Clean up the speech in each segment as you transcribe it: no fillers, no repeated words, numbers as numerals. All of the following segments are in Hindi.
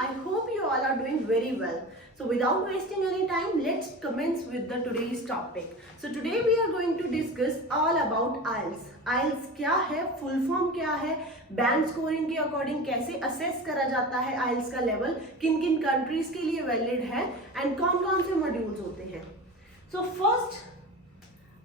I hope you all are doing very well. So without wasting any time, let's commence with the today's topic. So today we are going to discuss all about IELTS. IELTS क्या है, full form क्या है, बैंड स्कोरिंग के अकॉर्डिंग कैसे असेस करा जाता है IELTS का लेवल, किन किन कंट्रीज के लिए वैलिड है एंड कौन कौन से मॉड्यूल्स होते हैं. सो फर्स्ट,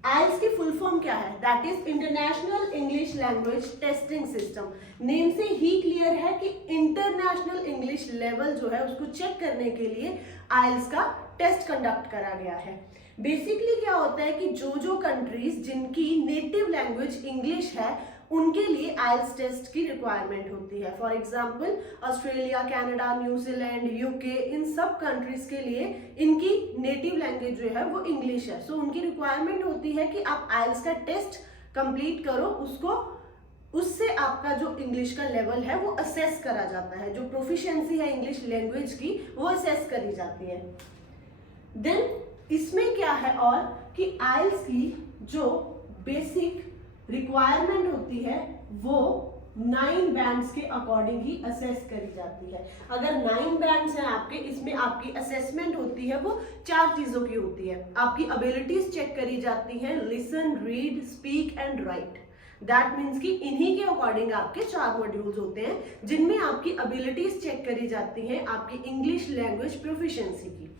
IELTS की फुल फॉर्म क्या है? That is international English language testing system. Name से ही क्लियर है कि इंटरनेशनल इंग्लिश लेवल जो है उसको चेक करने के लिए IELTS का टेस्ट कंडक्ट करा गया है. बेसिकली क्या होता है कि जो कंट्रीज जिनकी नेटिव लैंग्वेज इंग्लिश है उनके लिए IELTS टेस्ट की रिक्वायरमेंट होती है. For example Australia, Canada, New Zealand, UK, इन सब कंट्रीज के लिए इनकी नेटिव लैंग्वेज जो है वो इंग्लिश है. सो उनकी रिक्वायरमेंट होती है कि आप IELTS का टेस्ट कंप्लीट करो, उससे आपका जो इंग्लिश का लेवल है वो असेस करा जाता है. जो प्रोफिशिएंसी है इंग्लिश लैंग्वेज की वो असेस करी जाती है. देन इसमें क्या है और कि IELTS की जो बेसिक रिक्वायरमेंट होती है वो 9 बैंड्स के अकॉर्डिंग ही असेस करी जाती है. अगर 9 बैंड्स हैं आपके, इसमें आपकी असेसमेंट होती है वो 4 चीजों की होती है. आपकी एबिलिटीज चेक करी जाती हैं, listen, read, speak and right. That means कि इन्हीं के अकॉर्डिंग आपके 4 मॉड्यूल्स होते हैं जिनमें आपकी एबिलिटीज चेक करी जाती हैं आपकी इंग्लिश लैंग्वेज प्रोफिशिएंसी की.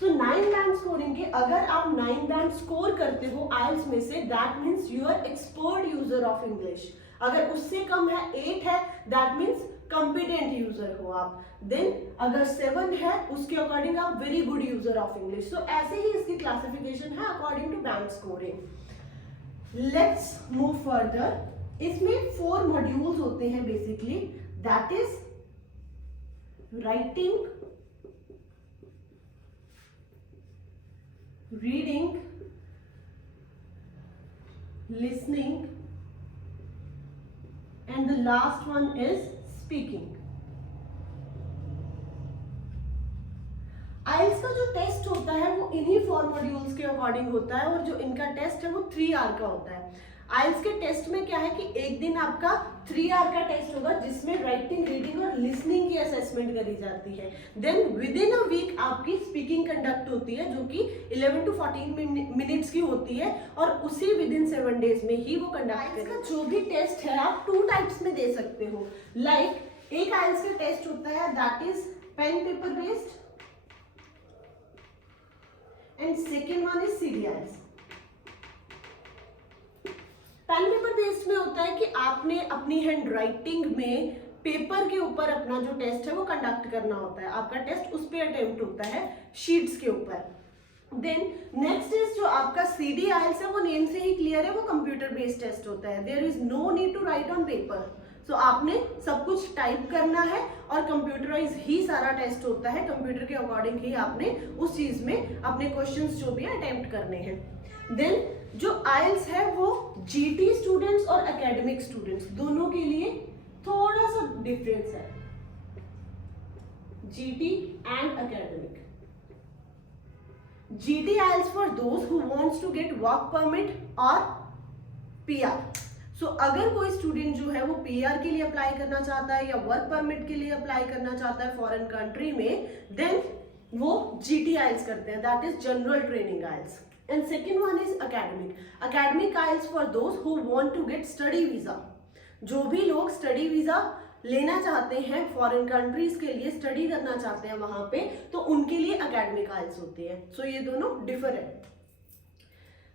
तो 9 बैंड स्कोरिंग के अगर आप 9 बैंड स्कोर करते हो IELTS में से, that means you are expert user of English. अगर उससे कम है, 8 है, दैट मीन्स कॉम्पिटेंट यूजर हो आप. देन अगर 7 है उसके अकॉर्डिंग आप very good user of English. So ऐसे ही इसकी क्लासिफिकेशन है according to band scoring. Let's move further. इसमें 4 मॉड्यूल्स होते हैं basically. That is writing, reading, listening, and the last one is speaking. IELTS का जो टेस्ट होता है वो इन्हीं 4 मॉड्यूल्स के अकॉर्डिंग होता है और जो इनका टेस्ट है वो 3 आवर का होता है. IELTS के टेस्ट में क्या है कि एक दिन आपका 3 आवर का टेस्ट होगा जिसमें राइटिंग, रीडिंग और लिसनिंग की असेसमेंट करी जाती है. Then within a week आपकी स्पीकिंग कंडक्ट होती है जो कि 11 to 14 मिनट्स की होती है और उसी विद इन 7 डेज में ही वो कंडक्ट करेगा. जो भी टेस्ट है आप 2 टाइप्स में दे सकते हो. लाइक एक IELTS का टेस्ट होता है that is pen paper based and second one is CD IELTS. Pen paper based में होता है कि आपने अपनी हैंड राइटिंग में पेपर के ऊपर अपना जो टेस्ट है वो कंडक्ट करना होता है. आपका टेस्ट उस पे अटेम्प्ट होता है शीट्स के ऊपर. देन नेक्स्ट इज जो आपका CD IELTS है वो नेम से ही क्लियर है, वो कंप्यूटर बेस्ड टेस्ट होता है. There is no need to write on paper. So आपने सब कुछ टाइप करना है और कंप्यूटराइज ही सारा टेस्ट होता है. कंप्यूटर के अकॉर्डिंग ही आपने उस चीज में अपने क्वेश्चंस जो भी अटेम्प्ट करने हैं. देन जो IELTS है वो GT स्टूडेंट्स और एकेडमिक स्टूडेंट्स दोनों के लिए थोड़ा सा डिफरेंस है. GT and academic. GT IELTS for those who wants to get work permit और PR. सो अगर कोई स्टूडेंट जो है वो PR के लिए अप्लाई करना चाहता है या वर्क परमिट के लिए अप्लाई करना चाहता है फॉरेन कंट्री में, देन वो GT IELTS करते हैं, that is general training IELTS. And second one is academic. Academic IELTS for those who want to get study visa. जो भी लोग स्टडी वीजा लेना चाहते हैं फॉरेन कंट्रीज के लिए, स्टडी करना चाहते हैं वहां पे, तो उनके लिए एकेडमिक IELTS होते हैं. सो ये दोनों डिफर है.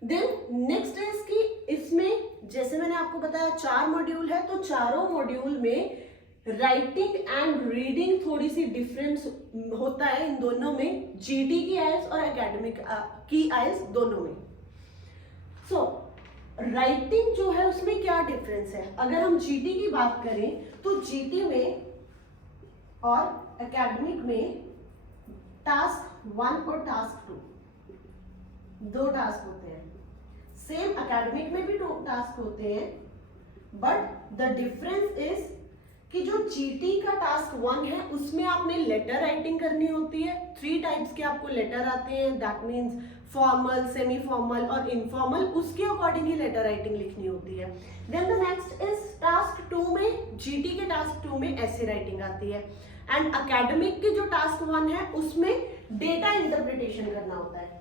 देन नेक्स्ट है कि इसमें जैसे मैंने आपको बताया 4 मॉड्यूल है, तो चारों मॉड्यूल में राइटिंग एंड रीडिंग थोड़ी सी डिफरेंस होता है इन दोनों में, GT की IELTS और एकेडमिक की IELTS दोनों में. सो राइटिंग जो है उसमें क्या डिफरेंस है? अगर हम GT की बात करें तो GT में और एकेडमिक में टास्क 1 और टास्क 2 टास्क होते हैं. सेम एकेडमिक में भी 2 टास्क होते हैं, बट द डिफरेंस इज कि जो GT का टास्क 1 है उसमें आपने लेटर राइटिंग करनी होती है. 3 टाइप्स के आपको लेटर आते हैं. That means formal, semi formal और इनफॉर्मल, उसके अकॉर्डिंग ही लेटर राइटिंग लिखनी होती है। Then the next is task 2 में, जीटी के टास्क 2 में ऐसे राइटिंग आती है। एंड एकेडमिक के जो टास्क 1 है उसमें डेटा इंटरप्रिटेशन करना होता है।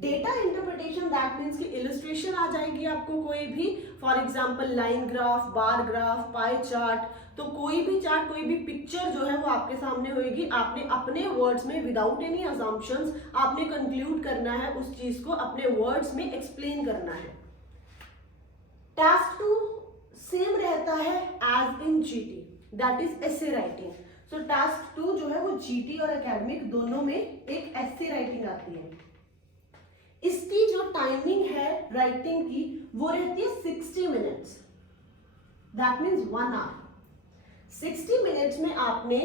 डेटा इंटरप्रिटेशन दैट मीन्स कि इलस्ट्रेशन आ जाएगी आपको कोई भी, for example line graph, bar graph, pie chart, तो कोई भी चार्ट, कोई भी पिक्चर जो है वो आपके सामने होगी। आपने अपने वर्ड्स में विदाउट एनी अजम्पशंस आपने कंक्लूड करना है, उस चीज को अपने वर्ड्स में एक्सप्लेन करना है। टास्क 2 सेम रहता है as in GT, that is essay writing. So task 2 जो है वो जीटी और एकेडमिक दोनों में एक एसे राइटिंग आती है। इसकी जो टाइमिंग है राइटिंग की वो रहती है 60 minutes, that means 1 hour. 60 minutes में आपने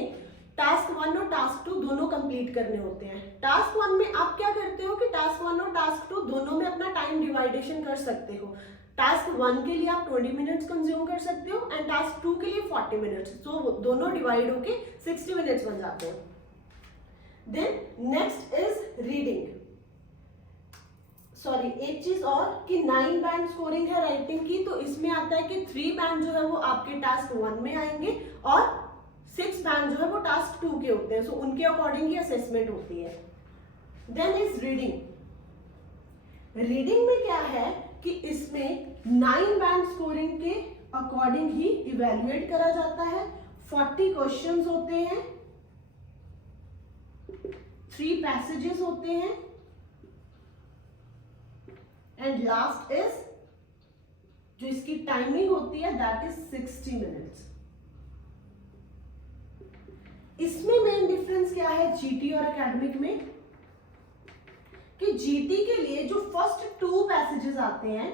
टास्क 1 और टास्क 2 दोनों कंप्लीट करने होते हैं। टास्क 1 में आप क्या करते हो कि टास्क 1 और टास्क 2 दोनों में अपना टाइम डिवाइडेशन कर सकते हो। टास्क 1 के लिए आप 20 मिनट्स कंज्यूम कर सकते हो एंड टास्क 2 के लिए 40 मिनट्स, तो दोनों डिवाइड होके 60 मिनट्स बन जाते हैं। Then next is reading. Sorry, एक चीज और कि 9 बैंड स्कोरिंग है राइटिंग की, तो इसमें आता है कि 3 बैंड जो है वो आपके टास्क 1 में आएंगे और 6 बैंड जो है वो टास्क 2 के होते हैं। सो उनके अकॉर्डिंग ही असेसमेंट होती है। Then is reading. रीडिंग में क्या है कि इसमें 9 बैंड स्कोरिंग के अकॉर्डिंग ही इवेल्युएट करा जाता है। 40 क्वेश्चंस होते हैं, 3 पैसेजेस होते हैं एंड लास्ट इज जो इसकी टाइमिंग होती है दैट इज 60 मिनट्स। इसमें मेन डिफरेंस क्या है जीटी और एकेडमिक में, कि जीटी के लिए जो फर्स्ट 2 पैसेजेस आते हैं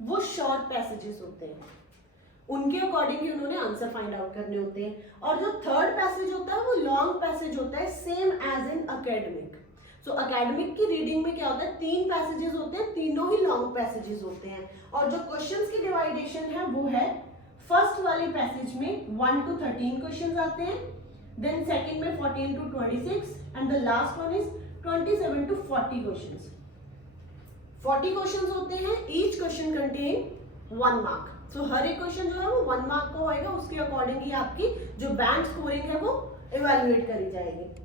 वो शॉर्ट पैसेजेस होते हैं, उनके अकॉर्डिंग ही उन्होंने आंसर फाइंड आउट करने होते हैं। और जो थर्ड पैसेज होता है वो लॉन्ग पैसेज होता है, same as in academic. So academic की रीडिंग में क्या होता है, 3 पैसेजेस होते हैं, तीनों ही लॉन्ग पैसेजेस होते हैं। और जो क्वेश्चंस की डिवाइडेशन है वो है फर्स्ट वाले पैसेज में 1 to 13 क्वेश्चंस आते हैं, देन सेकंड में 14 to 26 and the last one is 27 to 40 questions. 40 questions होते हैं, ईच क्वेश्चन कंटेन 1 मार्क। सो हर एक क्वेश्चन जो है वो 1 मार्क का होएगा, उसके अकॉर्डिंग ही आपकी जो बैंड स्कोरिंग है वो इवैल्यूएट करी जाएगी।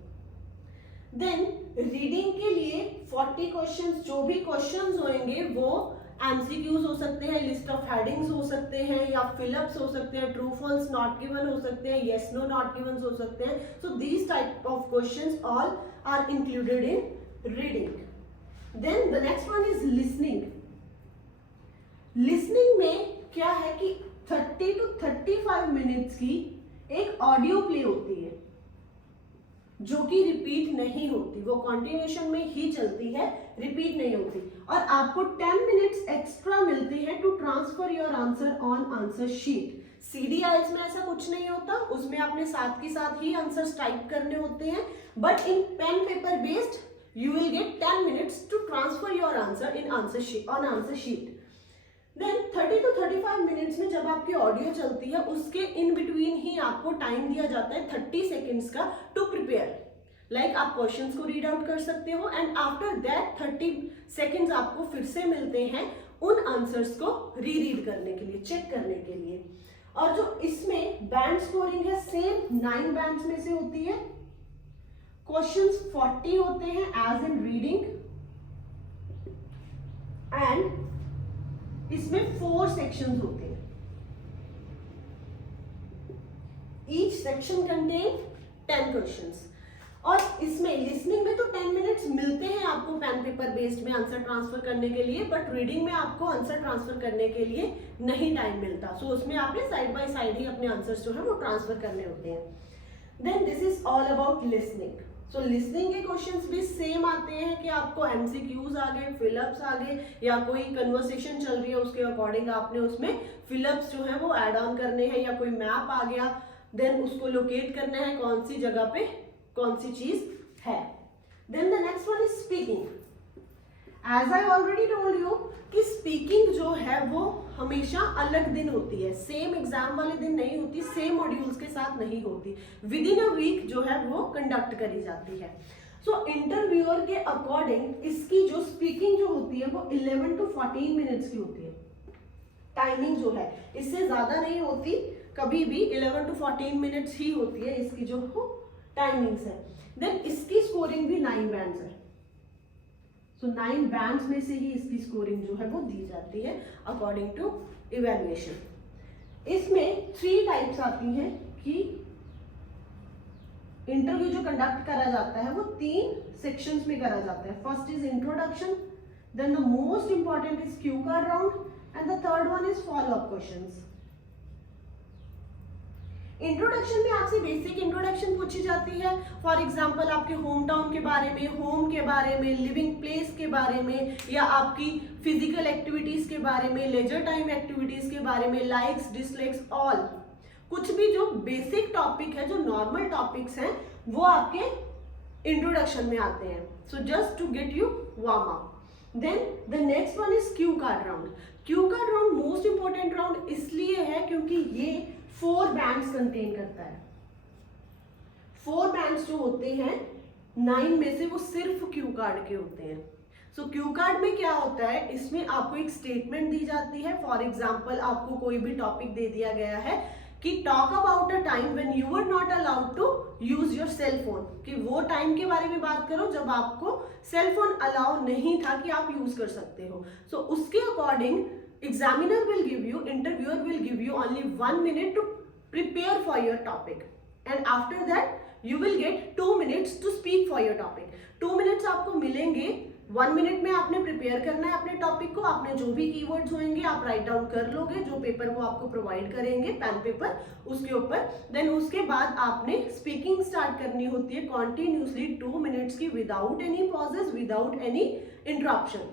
देन रीडिंग के लिए 40 क्वेश्चंस, जो भी क्वेश्चंस होंगे वो एमसीक्यूज हो सकते हैं, लिस्ट ऑफ हेडिंग्स हो सकते हैं, या फिलअप्स हो सकते हैं, ट्रू फॉल्स नॉट गिवन हो सकते हैं, येस नो नॉट गिवन हो सकते हैं। So these type of questions all are included in reading. Then the next one is listening. Listening में क्या है कि 30 to 35 मिनट्स की एक ऑडियो प्ले होती है जो कि रिपीट नहीं होती, वो कंटिन्यूएशन में ही चलती है, रिपीट नहीं होती। और आपको 10 मिनट्स एक्स्ट्रा मिलते हैं to transfer your answer on answer sheet. CD IELTS में ऐसा कुछ नहीं होता, उसमें आपने साथ के साथ ही आंसर्स टाइप करने होते हैं, but in pen paper based you will get 10 minutes to transfer your answer in answer sheet on answer sheet. Then 30 to 35 minutes में जब आपकी ऑडियो चलती है उसके इन बिटवीन ही आपको टाइम दिया जाता है 30 सेकेंड्स का टू प्रिपेयर। लाइक आप क्वेश्चंस को रीड आउट कर सकते हो एंड आफ्टर दैट 30 सेकेंड्स आपको फिर से मिलते हैं उन आंसर्स को रीड करने के लिए, चेक करने के लिए। और जो इसमें बैंड स्कोरिंग है सेम 9 बैंड्स में से होती है। क्वेश्चंस 40 होते हैं एज इन रीडिंग एंड इसमें 4 सेक्शंस होते हैं। Each section contain 10 questions. और इसमें लिसनिंग में तो 10 मिनट्स मिलते हैं आपको पेन पेपर बेस्ड में आंसर ट्रांसफर करने के लिए, बट रीडिंग में आपको आंसर ट्रांसफर करने के लिए नहीं टाइम मिलता। सो उसमें आपने साइड बाय साइड ही अपने आंसर्स जो है वो ट्रांसफर करने होते हैं। Then this is all about listening. So listening के क्वेश्चंस भी सेम आते हैं कि आपको एमसीक्यूज आ गए, फिलअप्स आ गए, या कोई कन्वर्सेशन चल रही है उसके अकॉर्डिंग आपने उसमें फिलअप्स जो है वो ऐड ऑन करने हैं, या कोई मैप आ गया देन उसको लोकेट करना है कौन सी जगह पे कौन सी चीज है। Then the next one is speaking. As I already told you कि स्पीकिंग जो है वो हमेशा अलग दिन होती है, सेम एग्जाम वाले दिन नहीं होती, सेम मॉड्यूल्स के साथ नहीं होती, विद इन अ वीक जो है वो कंडक्ट करी जाती है। सो इंटरव्यूअर के अकॉर्डिंग इसकी जो स्पीकिंग जो होती है वो 11 to 14 मिनट्स की होती है। टाइमिंग जो है इससे ज्यादा नहीं होती, कभी भी 11 to 14 मिनट्स ही होती है इसकी जो टाइमिंग्स है। देन इसकी स्कोरिंग भी 9 बैंड्स है। सो 9 बैंड्स में से ही इसकी स्कोरिंग जो है वो दी जाती है अकॉर्डिंग टू इवैल्यूएशन। इसमें 3 टाइप्स आती हैं कि इंटरव्यू जो कंडक्ट करा जाता है वो 3 सेक्शंस में करा जाता है। First is introduction, then the most important is cue card round and the third one is follow up questions. Introduction में आपसे बेसिक इंट्रोडक्शन पूछी जाती है। फॉर एग्जांपल आपके होम टाउन के बारे में, होम के बारे में, लिविंग प्लेस के बारे में, या आपकी फिजिकल एक्टिविटीज के बारे में, लेजर टाइम एक्टिविटीज के बारे में, लाइक्स डिसलाइक्स ऑल, कुछ भी जो बेसिक टॉपिक है, जो नॉर्मल टॉपिक्स हैं, वो आपके इंट्रोडक्शन में आते हैं। So just to get you warm up. Then the next one is cue card round. Cue card round most important round इसलिए है क्योंकि ये 4 बैंड्स कंटेन करता है। 4 बैंड्स जो होते हैं 9 में से वो सिर्फ क्यू कार्ड के होते हैं। सो क्यू कार्ड में क्या होता है, इसमें आपको एक स्टेटमेंट दी जाती है। फॉर एग्जाम्पल आपको कोई भी टॉपिक दे दिया गया है कि talk about a time when you were not allowed to use your cell phone, कि वो टाइम के बारे में बात करो जब आपको सेल फोन अलाउ नहीं था कि आप यूज कर सकते हो। सो उसके according examiner will give you, interviewer will give you only 1 minute to prepare for your topic, and after that you will get 2 minutes to speak for your topic. 2 minutes आपको मिलेंगे। 1 मिनट में आपने प्रिपेयर करना है अपने टॉपिक को। आपने जो भी कीवर्ड्स होंगे आप राइट डाउन कर लोगे, जो पेपर वो आपको प्रोवाइड करेंगे, पेन पेपर, उसके ऊपर। देन उसके बाद आपने स्पीकिंग स्टार्ट करनी होती है कॉन्टिन्यूसली 2 मिनट्स की, without any pauses, without any interruption.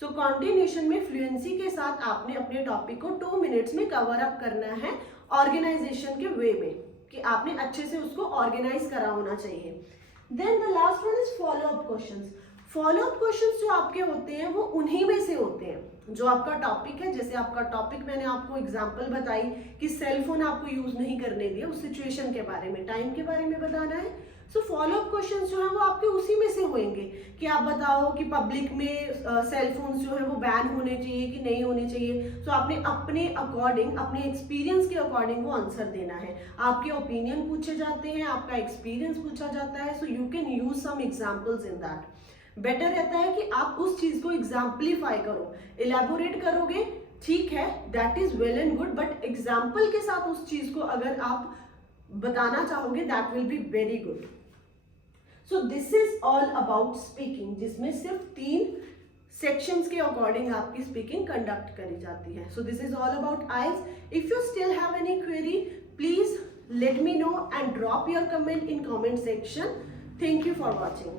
So continuation में फ्लुएंसी के साथ आपने अपने टॉपिक को 2 मिनट्स में कवर अप करना है ऑर्गेनाइजेशन के वे में, कि आपने अच्छे से उसको ऑर्गेनाइज करा होना चाहिए। Then the last one is follow up questions. Follow up questions जो आपके होते हैं वो उन्हीं में से होते हैं जो आपका टॉपिक है। जैसे आपका टॉपिक मैंने आपको एग्जांपल बताई कि सेल फोन आपको यूज नहीं करने दिया, उस सिचुएशन के बारे में, टाइम के बारे में बताना है। सो फॉलो अप क्वेश्चंस जो है वो आपके उसी में से होंगे कि आप बताओ कि पब्लिक में सेल फोन्स जो है वो बैन होने चाहिए कि नहीं होने चाहिए। सो आपने अपने अकॉर्डिंग, अपने एक्सपीरियंस के अकॉर्डिंग वो आंसर देना है। आपके ओपिनियन पूछे जाते हैं, आपका एक्सपीरियंस पूछा जाता है। So you can use some examples in that. Better रहता है कि आप उस चीज को एग्जाम्पलीफाई करो, इलेबोरेट करोगे, ठीक है, that is well and good, but example के साथ उस चीज को अगर आप बताना चाहोगे that will be very good. So this is all about speaking, जिसमें सिर्फ 3 सेक्शंस के अकॉर्डिंग आपकी स्पीकिंग कंडक्ट करी जाती है। So this is all about IELTS. If you still have any query, please let me know and drop your comment in comment section. Thank you for watching.